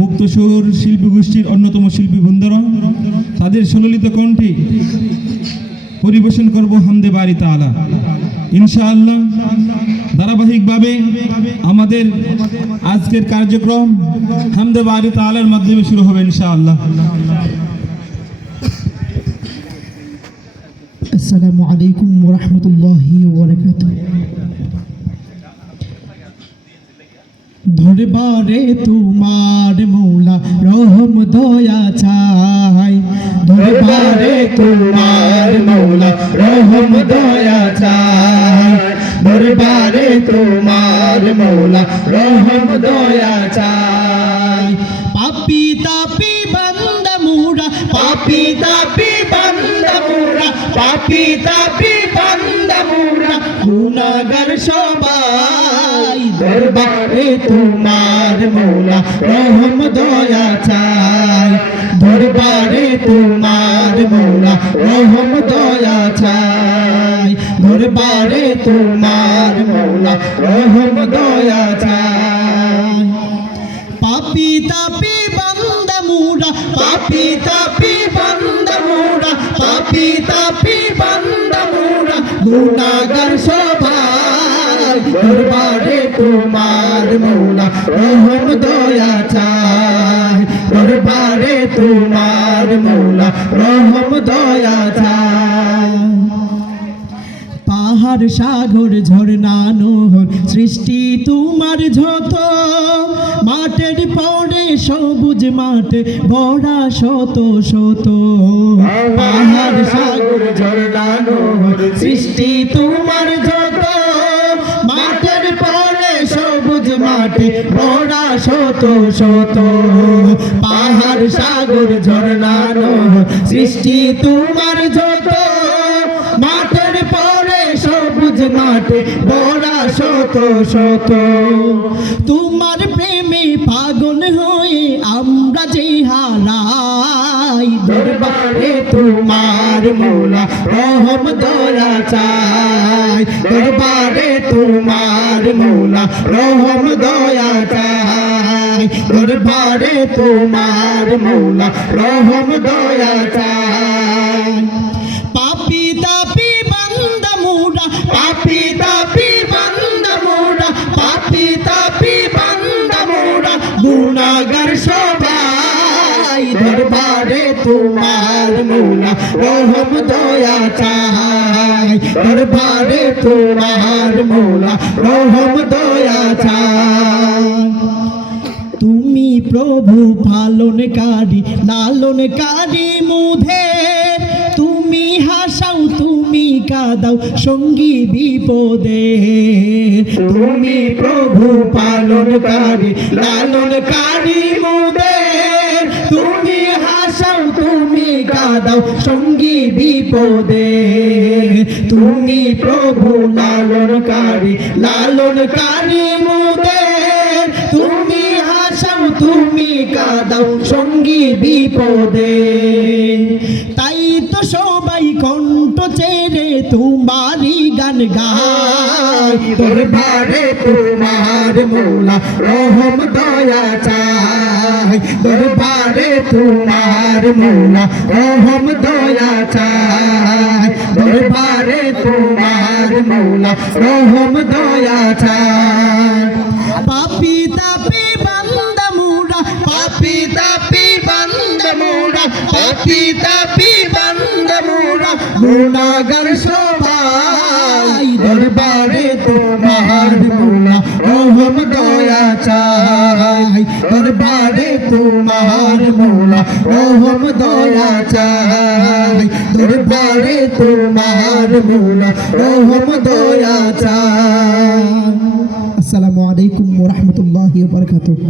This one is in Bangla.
মুক্ত সুর শিল্পী গোষ্ঠীর অন্যতম শিল্পী বৃন্দরা তাদের সুললিত কণ্ঠে পরিবেশন করব হামদে বারি তাআলা। ইনশাআল্লাহ ধারাবাহিকভাবে আমাদের আজকের কার্যক্রম হামদে বারি তাআলার মাধ্যমে শুরু হবে ইনশাআল্লাহ। আসসালামু আলাইকুম ওয়া রাহমাতুল্লাহি ওয়া বারাকাতুহু। দরবারে তোমার মৌলা রহম দয়া চাই, দরবারে তোমার মৌলা রহম দয়া চাই, দরবারে তোমার মৌলা রহম দয়া চাই। পাপী তাপী বান্দা মুরা, পাপী তাপী বান্দা মুরা, পাপী তাপী বান্দা মুরা, গুনাহগার সবাই দরবারে তোমার মৌলা রহম দয়া চাই, দরবারে তোমার মৌলা রহম দয়া চাই, দরবারে তোমার মৌলা রহম দয়া চাই। পাপী তাপী বান্দা মুরা, পাপী তাপী বান্দা মুরা, পাপী তাপী বান্দা মুরা, গুনাহগার সবাই দরবারে তোমার মৌলা রহম দয়া চাই, দরবারে তোমার মৌলা রহম দয়া চাই। পাহাড় সাগর ঝর্ণা নহর সৃষ্টি তোমার যত, মাঠের পরে সবুজ মাঠে ভরা শত শত। পাহাড় সাগর ঝর্ণা নহর সৃষ্টি তোমার যত, মাঠের পরে সবুজ মাঠে ভরা শত শত। পাহাড় সাগর ঝর্ণা নহর সৃষ্টি তোমার যত, মাঠের পরে সবুজ মাঠে ভরা শত শত। তোমার প্রেমে পাগল হয়ে আমরা যে হারাই, দরবারে তোমার মৌলা রহম দয়া চাই, দরবারে তোমার মৌলা রহম দয়া চাই, দরবারে তোমার মৌলা রহম দয়া চাই। পাপী তাপী বান্দা মুরা, পাপী তাপী বান্দা মুরা, পাপী তাপী বান্দা মুরা, গুনাহগার সবাই দরবারে তোমার মৌলা রহম দয়া চাই, দরবারে তোমার মৌলা রহম দয়া চাই। তুমি প্রভু পালনকারী লালনকারী মুধের, তুমি হাসাও তুমি কাঁদাও সঙ্গী বিপদে। তুমি প্রভু পালনকারী লালনকারী মুধের, তুমি হাসাও তুমি কাঁদাও সঙ্গী বিপদে। তুমি প্রভু লালনকারী লালনকারী মুধের, তুমি হাসাও তুমি কাঁদাও সঙ্গী বিপদে। তাই তো সবাই কণ্ঠ ছেড়ে তোমারই গান গায়, দরবারে তোমার মৌলা রহম দয়া চাই, দরবারে তোমার মৌলা রহম দয়া চাই, দরবারে তোমার মৌলা রহম দয়া চাই। পাপী তাপী বান্দা মুরা, পাপী তাপী বান্দা মুরা, পাপী তাপী বান্দা মুরা, গুনাহগার সবাই দরবারে তোমার মৌলা রহম দয়া চাই, দরবারে তোমার মৌলা রহম দয়া চাই, দরবারে তোমার মৌলা রহম দয়া চাই। আসসালামু আলাইকুম ওয়া রাহমাতুল্লাহি ওয়া বারাকাতুহু।